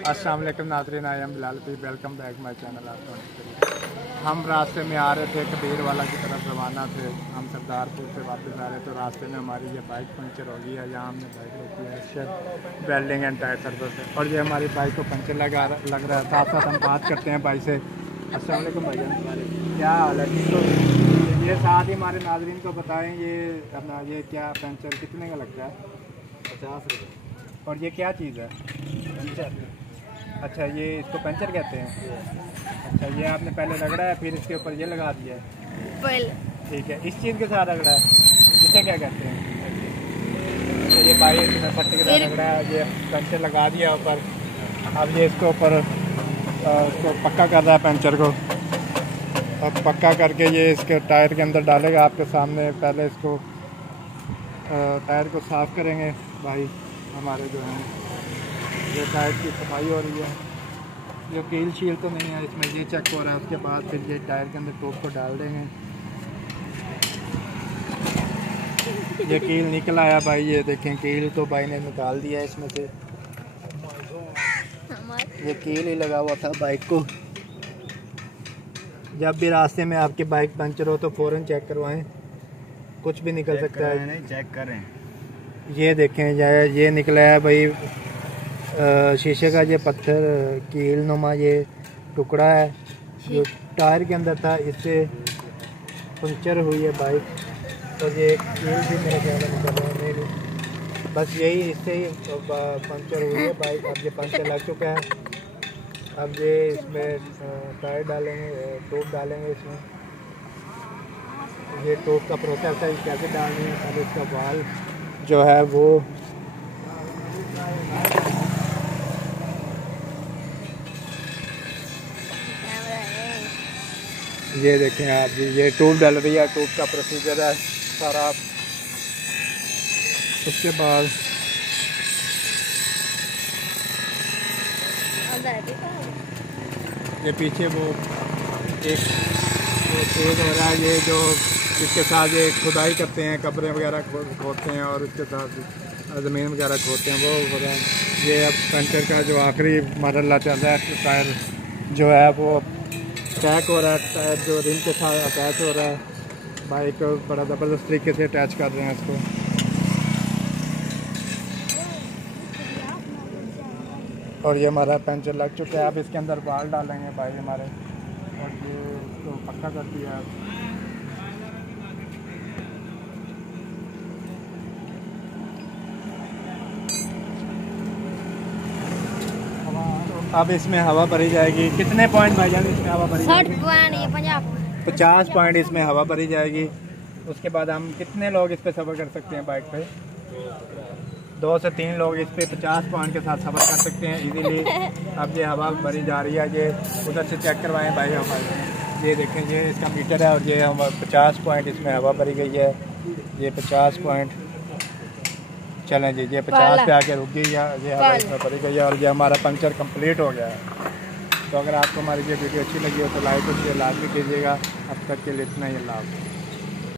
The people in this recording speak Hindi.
अस्सलाम वालेकुम नाज़रीन, I am Bilal, welcome back my channel. हम रास्ते में आ रहे थे कबीर वाला की तरफ रवाना थे। हम सरदारपुर से वापस आ रहे थे, तो रास्ते में हमारी ये बाइक पंचर हो गई है। यहाँ हमने बाइक रोकी है shed welding and tyre service से, और ये हमारी बाइक को पंचर लग रहा है। साथ साथ हम बात करते हैं भाई से। अस्सलाम वालेकुम भाईजान, क्या हाल है? ठीक हो? ये साथ ही हमारे नाज़रीन को बताएँ, ये अपना ये क्या पंचर कितने का लगता है? 50 रुपये। और ये क्या चीज़ है? पंचर। अच्छा, ये इसको पंचर कहते हैं। अच्छा, ये आपने पहले रगड़ा है, फिर इसके ऊपर ये लगा दिया है। ठीक है, इस चीज़ के साथ रगड़ा है, इसे क्या कहते हैं? तो ये भाई इसमें पट्टी के साथ रगड़ा है, ये पंचर लगा दिया ऊपर। अब ये इसको ऊपर इसको पक्का कर रहा है पंचर को। अब पक्का करके ये इसके टायर के अंदर डालेगा आपके सामने। पहले इसको टायर को साफ़ करेंगे भाई हमारे जो हैं। ये टायर की सफाई हो रही है, जो कील शील तो नहीं है इसमें, ये चेक हो रहा है। उसके बाद फिर ये टायर के अंदर टोप को डाल देंगे। ये कील निकल आया भाई, ये देखें कील तो भाई ने निकाल दिया है इसमें से। ये कील ही लगा हुआ था बाइक को। जब भी रास्ते में आपकी बाइक पंचर हो तो फ़ौरन चेक करवाएं, कुछ भी निकल सकता है। नहीं चेक करें। ये देखें, ये निकला है भाई शीशे का ये पत्थर कील नुमा ये टुकड़ा है जो टायर के अंदर था, इससे पंचर हुई है बाइक। और ये कील भी मेरे ख्याल में निकल रहा है, नहीं बस यही इससे ही पंचर हुई है बाइक। अब ये पंचर लग चुका है। अब ये इसमें टायर डालेंगे, टोप डालेंगे इसमें। ये टोप का प्रोसेस है, कैसे डालनी है। अब इसका वाल जो है वो ये देखें आप जी, ये टूब डल रही है। टूब का प्रोसीजर है सारा। उसके बाद ये पीछे वो एक तेज हो रहा है, ये जो जिसके साथ ये खुदाई करते हैं, कब्रें वगैरह खोदते हैं और उसके साथ ज़मीन वगैरह खोदते हैं, वो हो रहा है। ये अब पंचर का जो आखिरी मरहला चल रहा है, टायर जो है वो अटैच हो रहा है। टायर जो रिम के साथ अटैच हो रहा है। बाइक बड़ा ज़बरदस्त तरीके से अटैच कर रहे हैं इसको। और ये हमारा पंचर लग चुका है। अब इसके अंदर बाल डालेंगे भाई हमारे, और ये इसको पक्का कर दिया है। अब इसमें हवा भरी जाएगी। कितने पॉइंट भाईजान इसमें हवा भरी जाएगी? 50 पॉइंट इसमें हवा भरी जाएगी। उसके बाद हम कितने लोग इस पे सफ़र कर सकते हैं बाइक पे? 2 से 3 लोग इस पे 50 पॉइंट के साथ सफ़र कर सकते हैं इजीली। अब ये हवा भरी जा रही है, ये उधर से चेक करवाएं भाई हमारे। ये देखें, ये इसका मीटर है और ये हम 50 पॉइंट इसमें हवा भरी गई है। ये 50 पॉइंट चलें जी, ये 50 पे आके रुक गई है, ये हवा इसमें भरी गई है और ये हमारा पंचर कंप्लीट हो गया है। तो अगर आपको हमारी ये वीडियो अच्छी लगी हो तो लाइक और शेयर लाजमी कीजिएगा। अब तक के लिए इतना ही, अल्लाह हाफ़िज़।